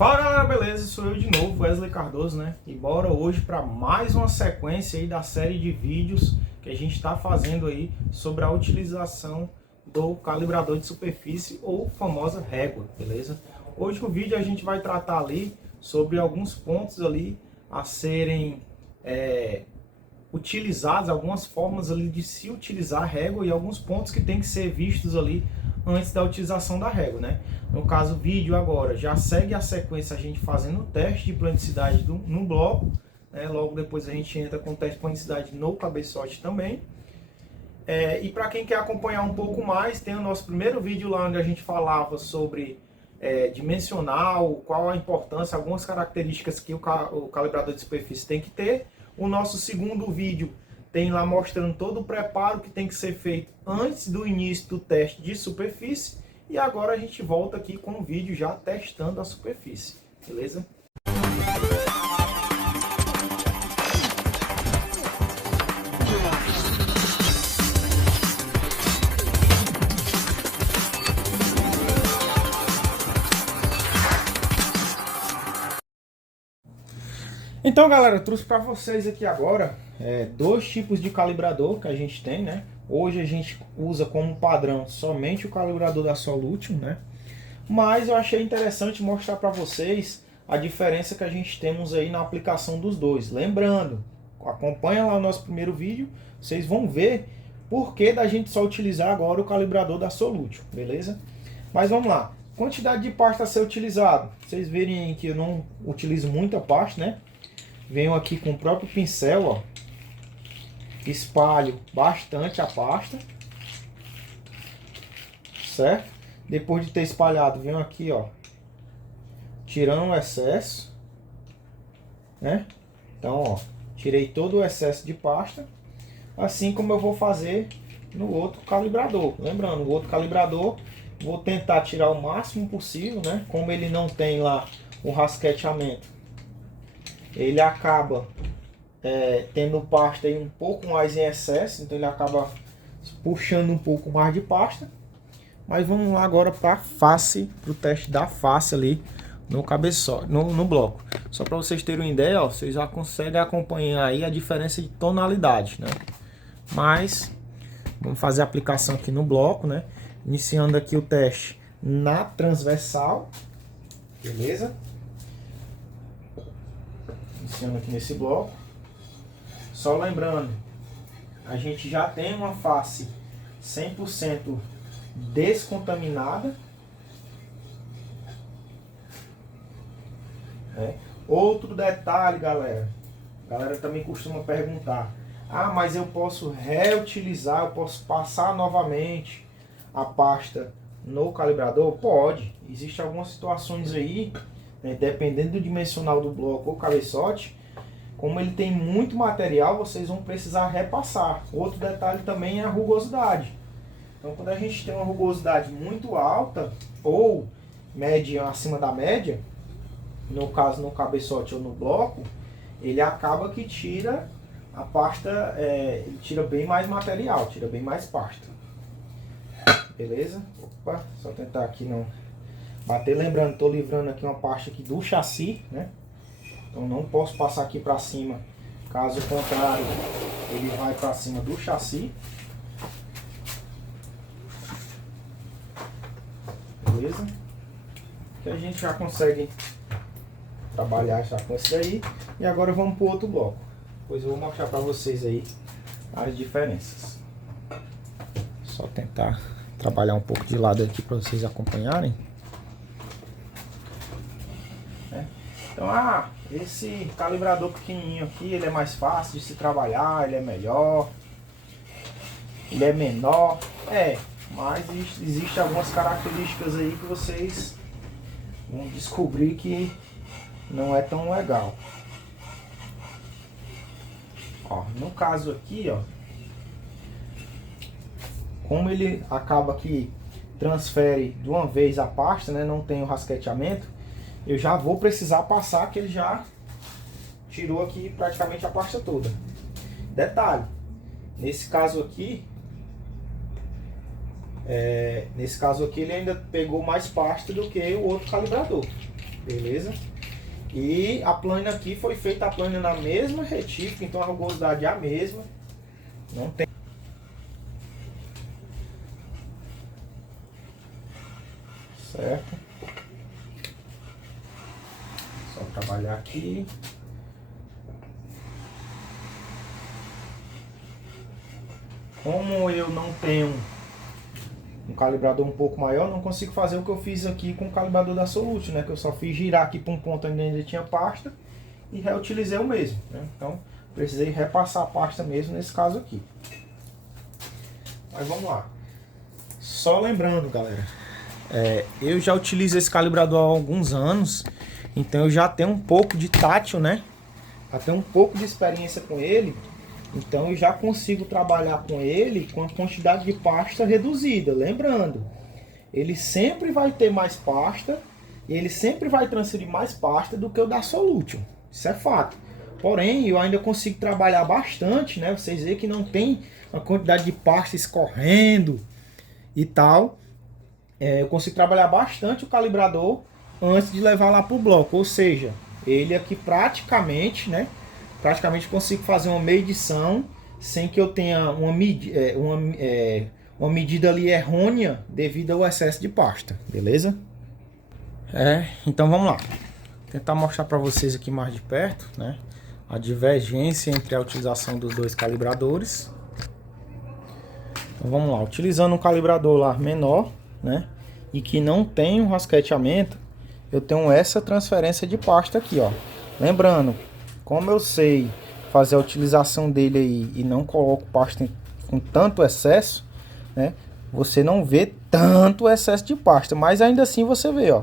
Fala galera, beleza? Sou eu de novo, Wesley Cardoso, né? E bora hoje para mais uma sequência aí da série de vídeos que a gente está fazendo aí sobre a utilização do calibrador de superfície ou famosa régua, beleza? Hoje no vídeo a gente vai tratar ali sobre alguns pontos ali a serem utilizados, algumas formas ali de se utilizar a régua e alguns pontos que tem que ser vistos ali antes da utilização da régua, né? No caso, o vídeo agora já segue a sequência, a gente fazendo o teste de planicidade no bloco, né? Logo depois a gente entra com o teste de planicidade no cabeçote também. E para quem quer acompanhar um pouco mais, tem o nosso primeiro vídeo lá onde a gente falava sobre dimensional, qual a importância, algumas características que o calibrador de superfície tem que ter. O nosso segundo vídeo tem lá mostrando todo o preparo que tem que ser feito antes do início do teste de superfície. E agora a gente volta aqui com o vídeo já testando a superfície, beleza? Então galera, eu trouxe para vocês aqui agora dois tipos de calibrador que a gente tem, né? Hoje a gente usa como padrão somente o calibrador da Solution, né? Mas eu achei interessante mostrar para vocês a diferença que a gente temos aí na aplicação dos dois. Lembrando, acompanha lá o nosso primeiro vídeo, vocês vão ver por que da gente só utilizar agora o calibrador da Solution, beleza? Mas vamos lá, quantidade de pasta a ser utilizado. Vocês verem que eu não utilizo muita pasta, né? Venho aqui com o próprio pincel, ó, espalho bastante a pasta, certo? Depois de ter espalhado, venho aqui, ó, tirando o excesso, né? Então, ó, tirei todo o excesso de pasta, assim como eu vou fazer no outro calibrador. Lembrando, o outro calibrador, vou tentar tirar o máximo possível, né? Como ele não tem lá o rasqueteamento, ele acaba tendo pasta aí um pouco mais em excesso, então ele acaba puxando um pouco mais de pasta. Mas vamos lá agora para a face, para o teste da face ali no cabeçote, no bloco. Só para vocês terem uma ideia, ó, vocês já conseguem acompanhar aí a diferença de tonalidade, né? Mas vamos fazer a aplicação aqui no bloco, né? Iniciando aqui o teste na transversal, beleza? Iniciando aqui nesse bloco. Só lembrando, a gente já tem uma face 100% descontaminada. Outro detalhe, galera. A galera também costuma perguntar: ah, mas eu posso reutilizar, eu posso passar novamente a pasta no calibrador? Pode. Existem algumas situações aí, né, dependendo do dimensional do bloco ou cabeçote, como ele tem muito material, vocês vão precisar repassar. Outro detalhe também é a rugosidade. Então, quando a gente tem uma rugosidade muito alta, ou média acima da média, no caso no cabeçote ou no bloco, ele acaba que tira a pasta, ele tira bem mais material, tira bem mais pasta. Beleza? Opa, só tentar aqui não bater. Lembrando, estou livrando aqui uma parte aqui do chassi, né? Então não posso passar aqui para cima, caso contrário, ele vai para cima do chassi. Beleza? Que a gente já consegue trabalhar já com esse daí. E agora vamos para o outro bloco. Depois eu vou mostrar para vocês aí as diferenças. Só tentar trabalhar um pouco de lado aqui para vocês acompanharem. Então, esse calibrador pequenininho aqui, ele é mais fácil de se trabalhar, ele é melhor, ele é menor, mas existem algumas características aí que vocês vão descobrir que não é tão legal. Ó, no caso aqui, ó, como ele acaba que transfere de uma vez a pasta, né, não tem o rasqueteamento, eu já vou precisar passar que ele já tirou aqui praticamente a pasta toda. Detalhe, nesse caso aqui ele ainda pegou mais pasta do que o outro calibrador. beleza? E a plana aqui foi feita a plana na mesma retífica, então a rugosidade é a mesma. Não tem. Certo? Só trabalhar aqui. Como eu não tenho um calibrador um pouco maior, não consigo fazer o que eu fiz aqui com o calibrador da Solute, né? Que eu só fiz girar aqui para um ponto onde ainda tinha pasta e reutilizei o mesmo, né? Então, precisei repassar a pasta mesmo nesse caso aqui. Mas vamos lá. Só lembrando, galera, eu já utilizo esse calibrador há alguns anos, então eu já tenho um pouco de tátil, né? Já tenho um pouco de experiência com ele. Então eu já consigo trabalhar com ele com a quantidade de pasta reduzida. Lembrando, ele sempre vai ter mais pasta e ele sempre vai transferir mais pasta do que o da Solution. Isso é fato. Porém, eu ainda consigo trabalhar bastante, né? Vocês veem que não tem uma quantidade de pasta escorrendo e tal. Eu consigo trabalhar bastante o calibrador antes de levar lá para o bloco. Ou seja, ele aqui praticamente, né? Praticamente consigo fazer uma medição sem que eu tenha uma medida ali errônea devido ao excesso de pasta, beleza? Então vamos lá. Vou tentar mostrar para vocês aqui mais de perto, né? A divergência entre a utilização dos dois calibradores. Então vamos lá, utilizando um calibrador lá menor, né? E que não tem um rasqueteamento, eu tenho essa transferência de pasta aqui, ó. Lembrando, como eu sei fazer a utilização dele aí e não coloco pasta com tanto excesso, né? Você não vê tanto excesso de pasta, mas ainda assim você vê, ó.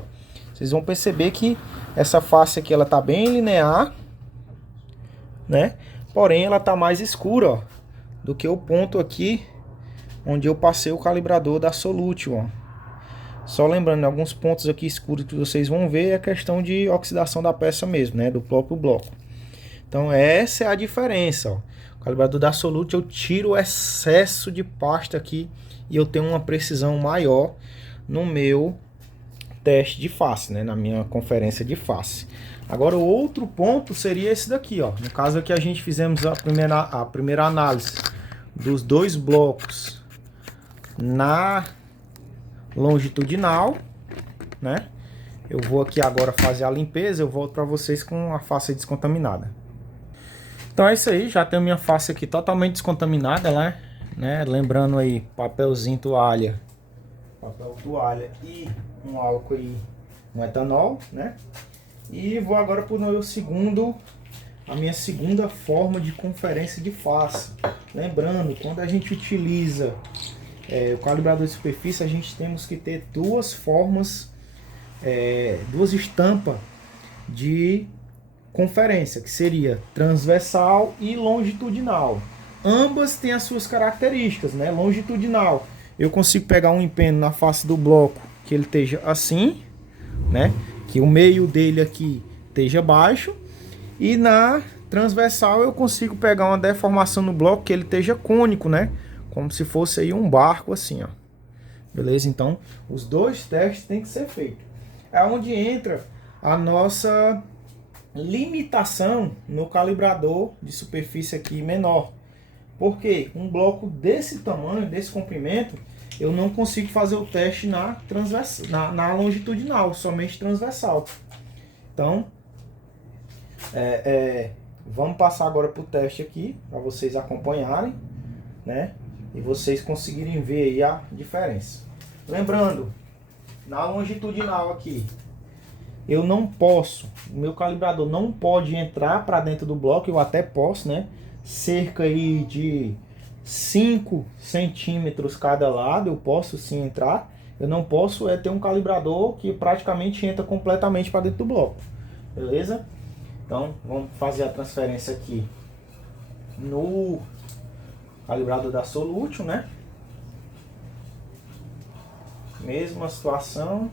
Vocês vão perceber que essa face aqui ela tá bem linear, né? Porém ela tá mais escura, ó, do que o ponto aqui onde eu passei o calibrador da Solution, ó. Só lembrando, alguns pontos aqui escuros que vocês vão ver é a questão de oxidação da peça mesmo, né? Do próprio bloco. Então essa é a diferença, ó. O calibrador da Solute eu tiro o excesso de pasta aqui e eu tenho uma precisão maior no meu teste de face, né? Na minha conferência de face. Agora o outro ponto seria esse daqui, ó. No caso aqui a gente fizemos a primeira análise dos dois blocos na longitudinal, né? Eu vou aqui agora fazer a limpeza, eu volto para vocês com a face descontaminada. Então é isso aí, já tenho minha face aqui totalmente descontaminada, né? Lembrando aí, papel toalha e um álcool e um etanol, né? E vou agora para a minha segunda forma de conferência de face. Lembrando, quando a gente utiliza o calibrador de superfície, a gente temos que ter duas formas, duas estampas de conferência, que seria transversal e longitudinal. Ambas têm as suas características, né? Longitudinal, eu consigo pegar um empeno na face do bloco que ele esteja assim, né? Que o meio dele aqui esteja baixo, e na transversal eu consigo pegar uma deformação no bloco que ele esteja cônico, né? Como se fosse aí um barco assim, ó. Beleza? Então, os dois testes têm que ser feitos. É onde entra a nossa limitação no calibrador de superfície aqui menor. Porque um bloco desse tamanho, desse comprimento, eu não consigo fazer o teste na longitudinal, somente transversal. Então, vamos passar agora para o teste aqui, para vocês acompanharem, né? E vocês conseguirem ver aí a diferença. Lembrando, na longitudinal aqui, eu não posso, o meu calibrador não pode entrar para dentro do bloco, eu até posso, né? Cerca aí de 5 centímetros cada lado, eu posso sim entrar. Eu não posso ter um calibrador que praticamente entra completamente para dentro do bloco. Beleza? Então, vamos fazer a transferência aqui no calibrador da Solution, né? Mesma situação.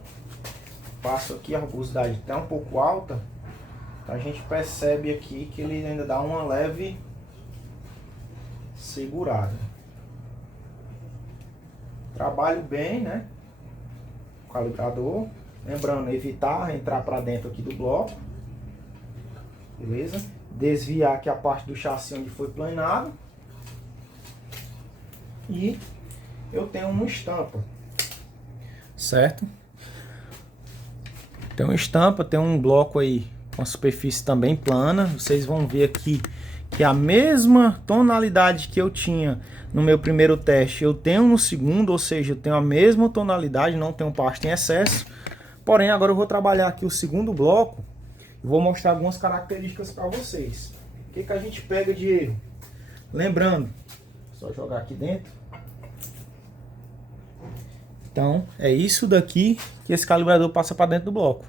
Passo aqui, a rugosidade está um pouco alta. A gente percebe aqui que ele ainda dá uma leve segurada. Trabalho bem, né? O calibrador. Lembrando, evitar entrar para dentro aqui do bloco. Beleza? Desviar aqui a parte do chassi onde foi planado. E eu tenho uma estampa. Certo? Tem uma estampa, tem um bloco aí com a superfície também plana. Vocês vão ver aqui que a mesma tonalidade que eu tinha no meu primeiro teste, eu tenho no segundo, ou seja, eu tenho a mesma tonalidade, não tenho pasta em excesso. Porém, agora eu vou trabalhar aqui o segundo bloco e vou mostrar algumas características para vocês. O que a gente pega de erro? Lembrando, só jogar aqui dentro. Então, é isso daqui que esse calibrador passa para dentro do bloco.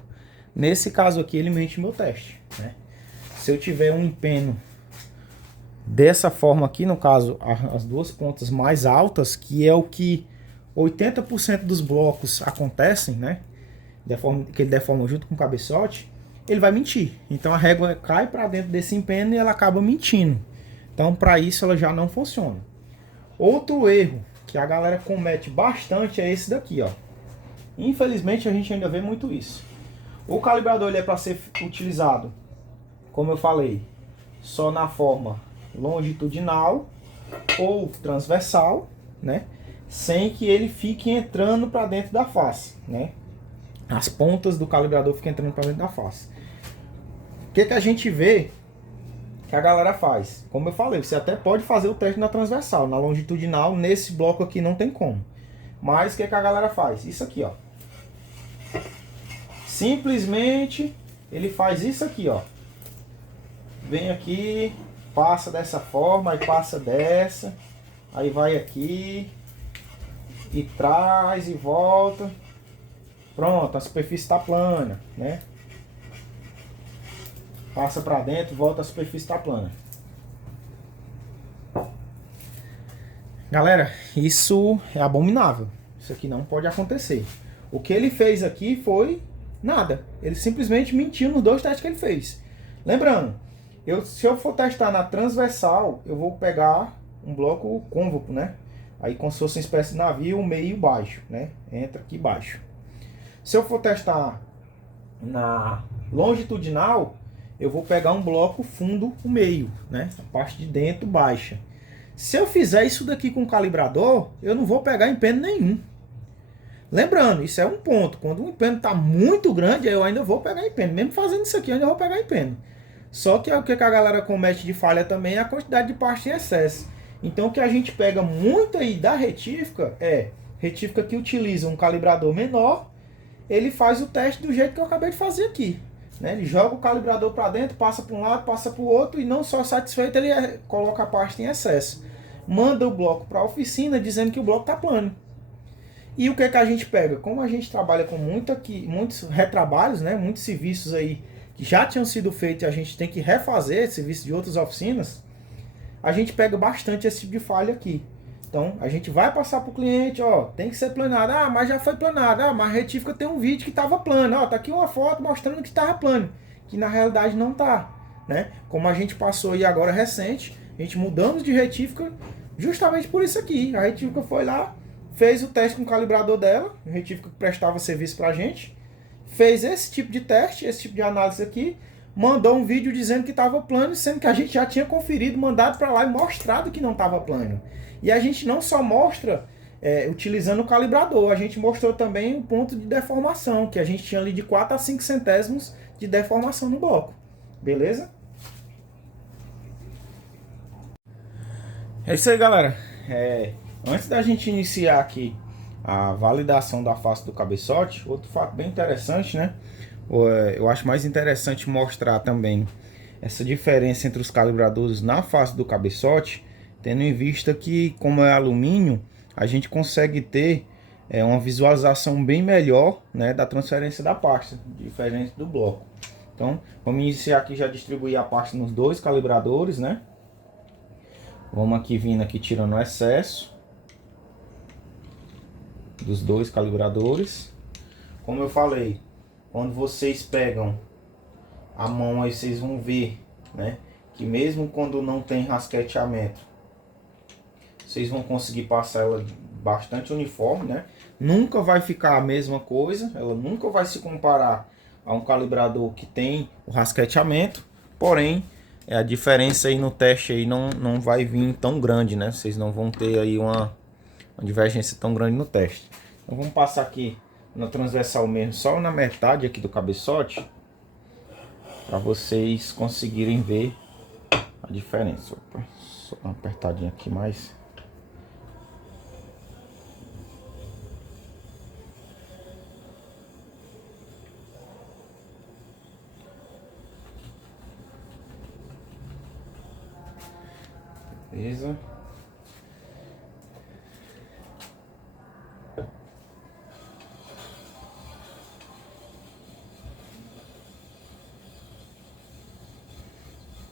Nesse caso aqui, ele mente o meu teste, né? Se eu tiver um empeno dessa forma aqui, no caso, as duas pontas mais altas, que é o que 80% dos blocos acontecem, né? Que ele deforma junto com o cabeçote, ele vai mentir. Então a régua cai para dentro desse empeno e ela acaba mentindo. Então, para isso, ela já não funciona. Outro erro que a galera comete bastante é esse daqui, ó. Infelizmente, a gente ainda vê muito isso. O calibrador ele é para ser utilizado, como eu falei, só na forma longitudinal ou transversal, né? Sem que ele fique entrando para dentro da face, né? As pontas do calibrador ficam entrando para dentro da face. O que a gente vê que a galera faz? Como eu falei, você até pode fazer o teste na transversal, na longitudinal, nesse bloco aqui não tem como. Mas o que a galera faz? Isso aqui, ó. Simplesmente ele faz isso aqui, ó. Vem aqui, passa dessa forma, aí passa dessa, aí vai aqui e traz e volta. Pronto, a superfície está plana, né? Passa para dentro, volta, a superfície está plana. Galera, isso é abominável. Isso aqui não pode acontecer. O que ele fez aqui foi nada. Ele simplesmente mentiu nos dois testes que ele fez. Lembrando, se eu for testar na transversal, eu vou pegar um bloco côncavo, né? Aí como se fosse uma espécie de navio meio baixo, né? Entra aqui baixo. Se eu for testar na longitudinal, eu vou pegar um bloco fundo, o meio, né? A parte de dentro baixa. Se eu fizer isso daqui com o calibrador, eu não vou pegar empeno nenhum. Lembrando, isso é um ponto. Quando o empeno está muito grande, eu ainda vou pegar empeno. Mesmo fazendo isso aqui, eu ainda vou pegar empeno. Só que o que a galera comete de falha também é a quantidade de pasta em excesso. Então o que a gente pega muito aí da retífica é retífica que utiliza um calibrador menor. Ele faz o teste do jeito que eu acabei de fazer aqui, né? Ele joga o calibrador para dentro, passa para um lado, passa para o outro, e não só satisfeito, ele coloca a pasta em excesso. Manda o bloco para a oficina dizendo que o bloco está plano. E o que a gente pega? Como a gente trabalha com muitos retrabalhos, né? Muitos serviços aí que já tinham sido feitos e a gente tem que refazer, serviço de outras oficinas, a gente pega bastante esse tipo de falha aqui. Então, a gente vai passar para o cliente, ó, tem que ser planado. Ah, mas já foi planado. Ah, mas a retífica tem um vídeo que estava plano. Ó, tá aqui uma foto mostrando que estava plano. Que na realidade não tá, né? Como a gente passou aí agora recente, a gente mudamos de retífica justamente por isso aqui. A retífica foi lá, fez o teste com o calibrador dela, a retífica que prestava serviço pra gente, fez esse tipo de teste, esse tipo de análise aqui, mandou um vídeo dizendo que estava plano, sendo que a gente já tinha conferido, mandado para lá e mostrado que não estava plano. E a gente não só mostra utilizando o calibrador, a gente mostrou também o ponto de deformação, que a gente tinha ali de 4 a 5 centésimos de deformação no bloco. Beleza? É isso aí, galera. Antes da gente iniciar aqui a validação da face do cabeçote, outro fato bem interessante, né? Eu acho mais interessante mostrar também essa diferença entre os calibradores na face do cabeçote, tendo em vista que, como é alumínio, a gente consegue ter uma visualização bem melhor, né, da transferência da pasta, diferente do bloco. Então, vamos iniciar aqui, já distribuir a pasta nos dois calibradores, né? Vamos aqui vindo aqui tirando o excesso dos dois calibradores. Como eu falei, quando vocês pegam a mão, aí vocês vão ver, né, que mesmo quando não tem rasqueteamento, vocês vão conseguir passar ela bastante uniforme, né? Nunca vai ficar a mesma coisa, ela nunca vai se comparar a um calibrador que tem o rasqueteamento, porém a diferença aí no teste aí não vai vir tão grande, né? Vocês não vão ter aí uma divergência tão grande no teste. Então vamos passar aqui na transversal mesmo, só na metade aqui do cabeçote, para vocês conseguirem ver a diferença. Opa, só uma apertadinha aqui mais. Beleza.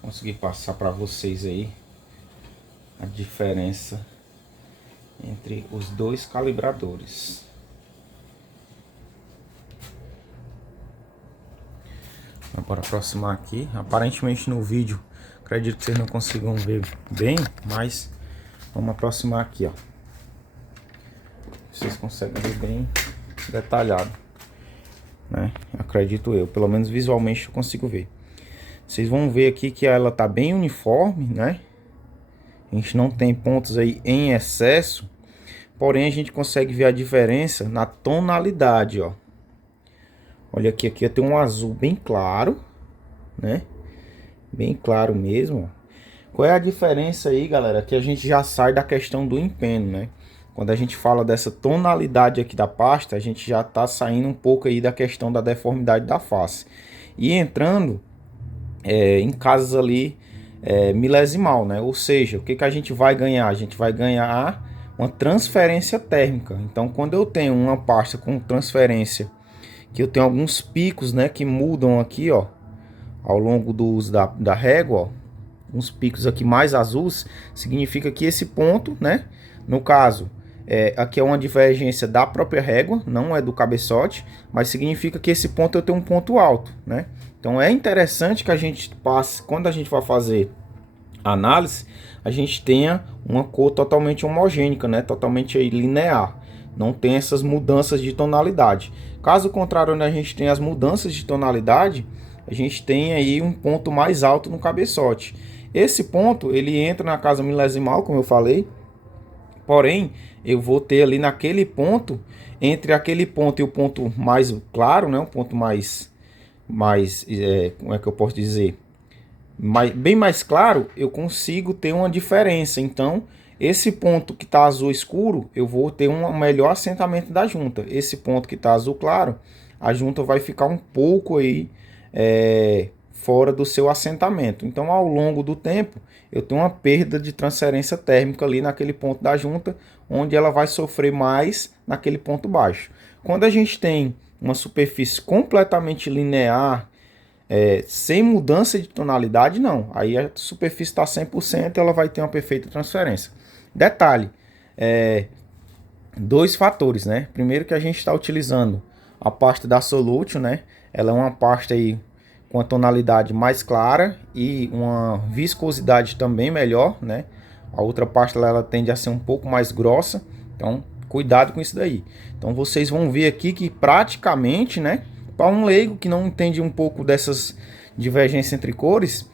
Consegui passar para vocês aí a diferença entre os dois calibradores. Bora aproximar aqui. Aparentemente no vídeo, acredito que vocês não consigam ver bem, mas vamos aproximar aqui, ó. Vocês conseguem ver bem detalhado, né? Acredito eu, pelo menos visualmente eu consigo ver. Vocês vão ver aqui que ela tá bem uniforme, né? A gente não tem pontos aí em excesso, porém a gente consegue ver a diferença na tonalidade, ó. Olha aqui, aqui tem um azul bem claro, né? Bem claro mesmo. Qual é a diferença aí, galera? Que a gente já sai da questão do empeno, né? Quando a gente fala dessa tonalidade aqui da pasta, a gente já tá saindo um pouco aí da questão da deformidade da face. E entrando em casos ali milesimal, né? Ou seja, o que a gente vai ganhar? A gente vai ganhar uma transferência térmica. Então, quando eu tenho uma pasta com transferência, que eu tenho alguns picos, né, que mudam aqui, ó, ao longo do uso da régua, ó, uns picos aqui mais azuis, significa que esse ponto, né, no caso, aqui é uma divergência da própria régua, não é do cabeçote, mas significa que esse ponto eu tenho um ponto alto, né? Então é interessante que a gente passe, quando a gente vai fazer a análise, a gente tenha uma cor totalmente homogênea, né, totalmente aí linear, não tem essas mudanças de tonalidade. Caso contrário, onde a gente tem as mudanças de tonalidade, a gente tem aí um ponto mais alto no cabeçote. Esse ponto, ele entra na casa milesimal, como eu falei, porém, eu vou ter ali naquele ponto, entre aquele ponto e o ponto mais claro, né, um ponto mais como é que eu posso dizer? Bem mais claro, eu consigo ter uma diferença. Então, esse ponto que está azul escuro, eu vou ter um melhor assentamento da junta. Esse ponto que está azul claro, a junta vai ficar um pouco aí fora do seu assentamento. Então, ao longo do tempo, eu tenho uma perda de transferência térmica ali naquele ponto da junta, onde ela vai sofrer mais naquele ponto baixo. Quando a gente tem uma superfície completamente linear, sem mudança de tonalidade, não. Aí a superfície está 100%, ela vai ter uma perfeita transferência. Detalhe, dois fatores, né? Primeiro que a gente está utilizando a pasta da Solution, né? Ela é uma pasta aí com a tonalidade mais clara e uma viscosidade também melhor, né? A outra pasta ela tende a ser um pouco mais grossa, então cuidado com isso daí. Então vocês vão ver aqui que praticamente, né, para um leigo que não entende um pouco dessas divergências entre cores,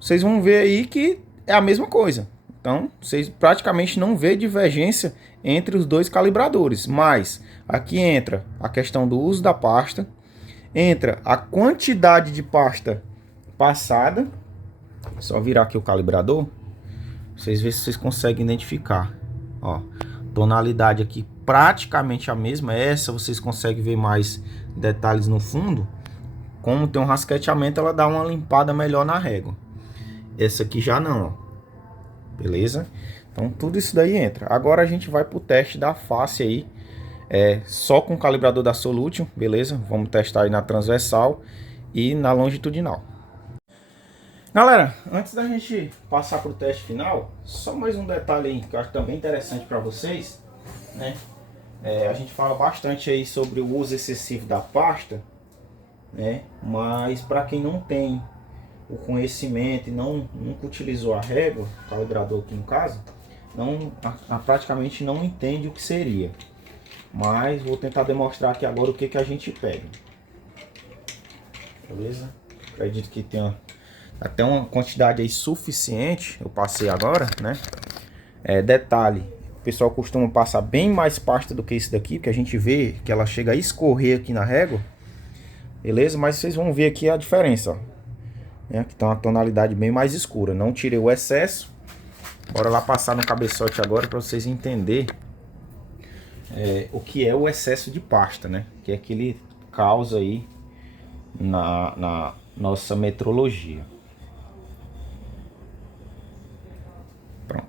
vocês vão ver aí que é a mesma coisa. Então vocês praticamente não vê divergência entre os dois calibradores, mas aqui entra a questão do uso da pasta, entra a quantidade de pasta passada. Só virar aqui o calibrador, vocês verem se vocês conseguem identificar, ó. Tonalidade aqui praticamente a mesma. Essa vocês conseguem ver mais detalhes no fundo. Como tem um rasqueteamento, ela dá uma limpada melhor na régua. Essa aqui já não, ó. Beleza? Então tudo isso daí entra. Agora a gente vai para o teste da face aí, só com o calibrador da Solution, beleza? Vamos testar aí na transversal e na longitudinal. Galera, antes da gente passar para o teste final, só mais um detalhe aí que eu acho também interessante para vocês, né? A gente fala bastante aí sobre o uso excessivo da pasta, né? Mas para quem não tem o conhecimento e nunca utilizou a régua, o calibrador aqui no caso, praticamente não entende o que seria. Mas vou tentar demonstrar aqui agora o que a gente pega. Beleza? Acredito que tenha até uma quantidade aí suficiente. Eu passei agora, né? Detalhe, o pessoal costuma passar bem mais pasta do que esse daqui, porque a gente vê que ela chega a escorrer aqui na régua. Beleza? Mas vocês vão ver aqui a diferença, ó, né? Que tá uma tonalidade bem mais escura. Não tirei o excesso. Bora lá passar no cabeçote agora para vocês entenderem o que é o excesso de pasta, né? Que é que ele causa aí na nossa metrologia. Pronto.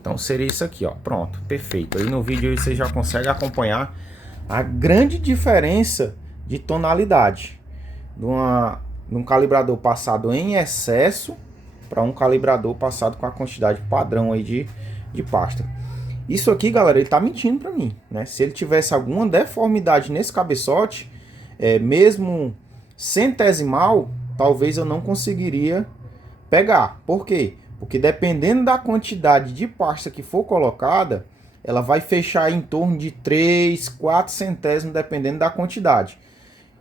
Então seria isso aqui, ó. Pronto, perfeito. Aí no vídeo aí você já consegue acompanhar a grande diferença de tonalidade de um calibrador passado em excesso para um calibrador passado com a quantidade padrão aí de pasta. Isso aqui, galera, ele tá mentindo para mim, né? Se ele tivesse alguma deformidade nesse cabeçote, mesmo centesimal, talvez eu não conseguiria pegar. Por quê? Porque dependendo da quantidade de pasta que for colocada, ela vai fechar em torno de 3, 4 centésimos, dependendo da quantidade.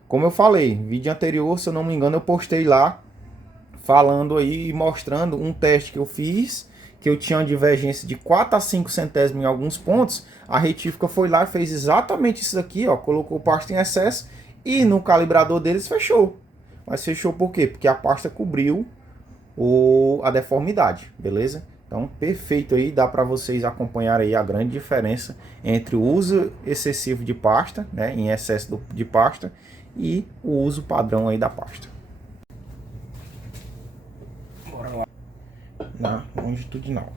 Como eu falei, no vídeo anterior, se eu não me engano, eu postei lá, falando aí e mostrando um teste que eu fiz, que eu tinha uma divergência de 4 a 5 centésimos em alguns pontos. A retífica foi lá e fez exatamente isso aqui, ó, colocou pasta em excesso e no calibrador deles fechou. Mas fechou por quê? Porque a pasta cobriu a deformidade, beleza? Então, perfeito aí, dá para vocês acompanharem aí a grande diferença entre o uso excessivo de pasta, né, em excesso de pasta, e o uso padrão aí da pasta. Bora lá na longitudinal.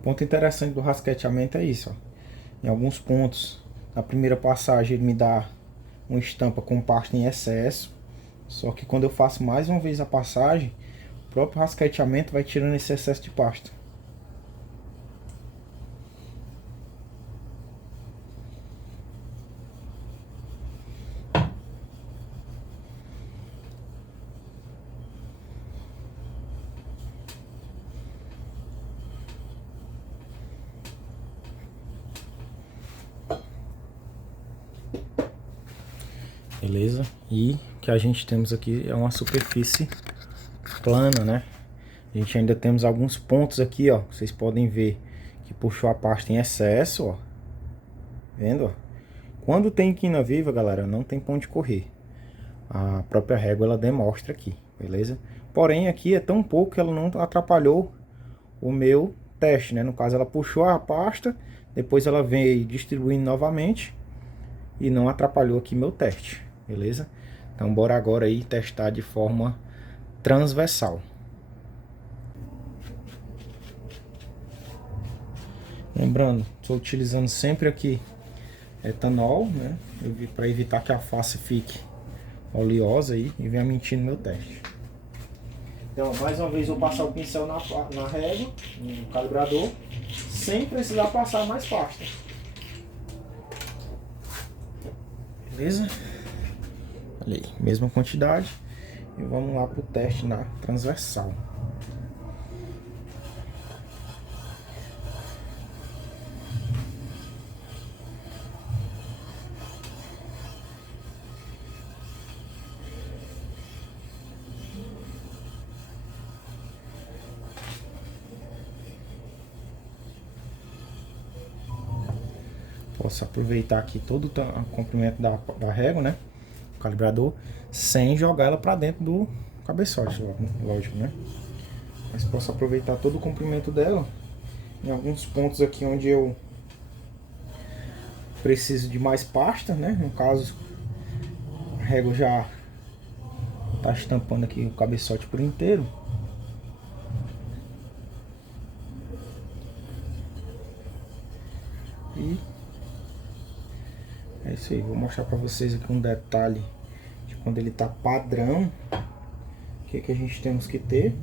Ponto interessante do rasqueteamento é isso, ó. Em alguns pontos, na primeira passagem ele me dá uma estampa com pasta em excesso, só que quando eu faço mais uma vez a passagem, o próprio rasqueteamento vai tirando esse excesso de pasta. Beleza? E o que a gente temos aqui é uma superfície plana, né? A gente ainda temos alguns pontos aqui, ó. Vocês podem ver que puxou a pasta em excesso, ó. Vendo, ó? Quando tem quina viva, galera, não tem pra onde correr. A própria régua, ela demonstra aqui, beleza? Porém, aqui é tão pouco que ela não atrapalhou o meu teste, né? No caso, ela puxou a pasta, depois ela veio distribuindo novamente e não atrapalhou aqui meu teste, beleza? Então, bora agora aí testar de forma transversal. Lembrando, estou utilizando sempre aqui etanol, né? Para evitar que a face fique oleosa aí e venha mentir no meu teste. Então, mais uma vez, eu vou passar o pincel na régua, no calibrador, sem precisar passar mais pasta. Beleza? Olha aí, mesma quantidade. E vamos lá para o teste na transversal. Posso aproveitar aqui todo o comprimento da régua, né? O calibrador, sem jogar ela para dentro do cabeçote, lógico, né? Mas posso aproveitar todo o comprimento dela em alguns pontos aqui onde eu preciso de mais pasta, né? No caso, a régua já tá estampando aqui o cabeçote por inteiro. E é isso aí, vou mostrar para vocês aqui um detalhe de quando ele tá padrão, o que a gente temos que ter.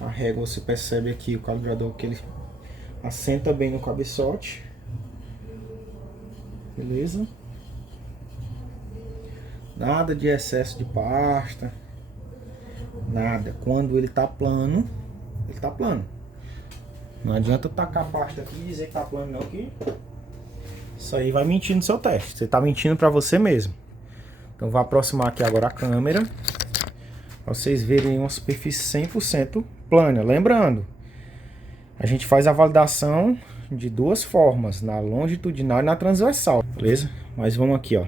A régua, você percebe aqui o calibrador que ele assenta bem no cabeçote, beleza? Nada de excesso de pasta, nada. Quando ele tá plano, ele tá plano. Não adianta tacar a pasta aqui e dizer que tá plano não, que isso aí vai mentir no seu teste. Você tá mentindo pra você mesmo. Então vou aproximar aqui agora a câmera, pra vocês verem uma superfície 100% plana. Lembrando, a gente faz a validação de duas formas, na longitudinal e na transversal, beleza? Mas vamos aqui, ó.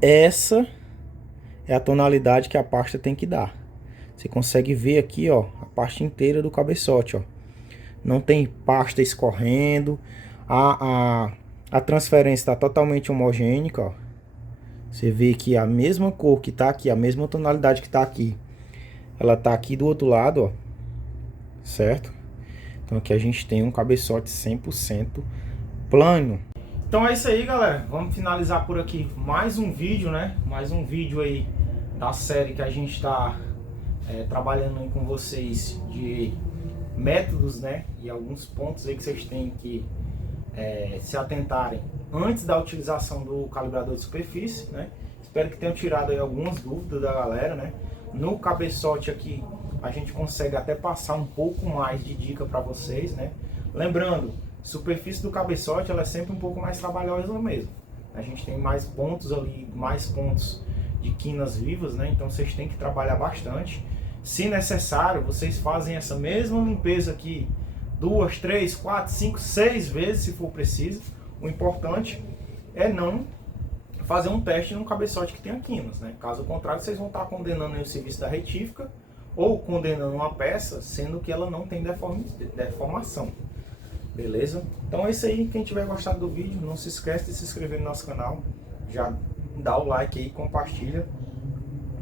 Essa é a tonalidade que a pasta tem que dar. Você consegue ver aqui, ó, a parte inteira do cabeçote, ó. Não tem pasta escorrendo. A transferência está totalmente homogênea, ó. Você vê que a mesma cor que tá aqui, a mesma tonalidade que tá aqui, ela tá aqui do outro lado, ó. Certo? Então aqui a gente tem um cabeçote 100% plano. Então é isso aí, galera. Vamos finalizar por aqui mais um vídeo, né? Mais um vídeo aí da série que a gente está trabalhando aí com vocês de métodos, né? E alguns pontos aí que vocês têm que se atentarem antes da utilização do calibrador de superfície, né? Espero que tenham tirado aí algumas dúvidas da galera, né? No cabeçote aqui a gente consegue até passar um pouco mais de dica para vocês, né? Lembrando, superfície do cabeçote ela é sempre um pouco mais trabalhosa mesmo. A gente tem mais pontos ali, mais pontos de quinas vivas, né? Então vocês têm que trabalhar bastante. Se necessário, vocês fazem essa mesma limpeza aqui 2, 3, 4, 5, 6 vezes se for preciso. O importante é não fazer um teste num cabeçote que tenha quinas, né? Caso contrário, vocês vão estar condenando aí o serviço da retífica ou condenando uma peça, sendo que ela não tem deformação. Beleza? Então é isso aí. Quem tiver gostado do vídeo, não se esquece de se inscrever no nosso canal. Já dá o like aí, compartilha.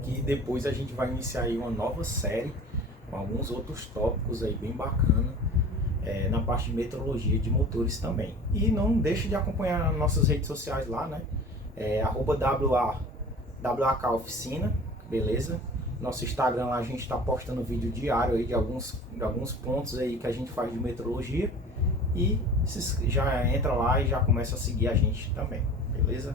Que depois a gente vai iniciar aí uma nova série com alguns outros tópicos aí bem bacana na parte de metrologia de motores também. E não deixe de acompanhar nossas redes sociais lá, né? @WAK Oficina, beleza? Nosso Instagram lá a gente está postando vídeo diário aí de alguns pontos aí que a gente faz de metrologia. E já entra lá e já começa a seguir a gente também, beleza?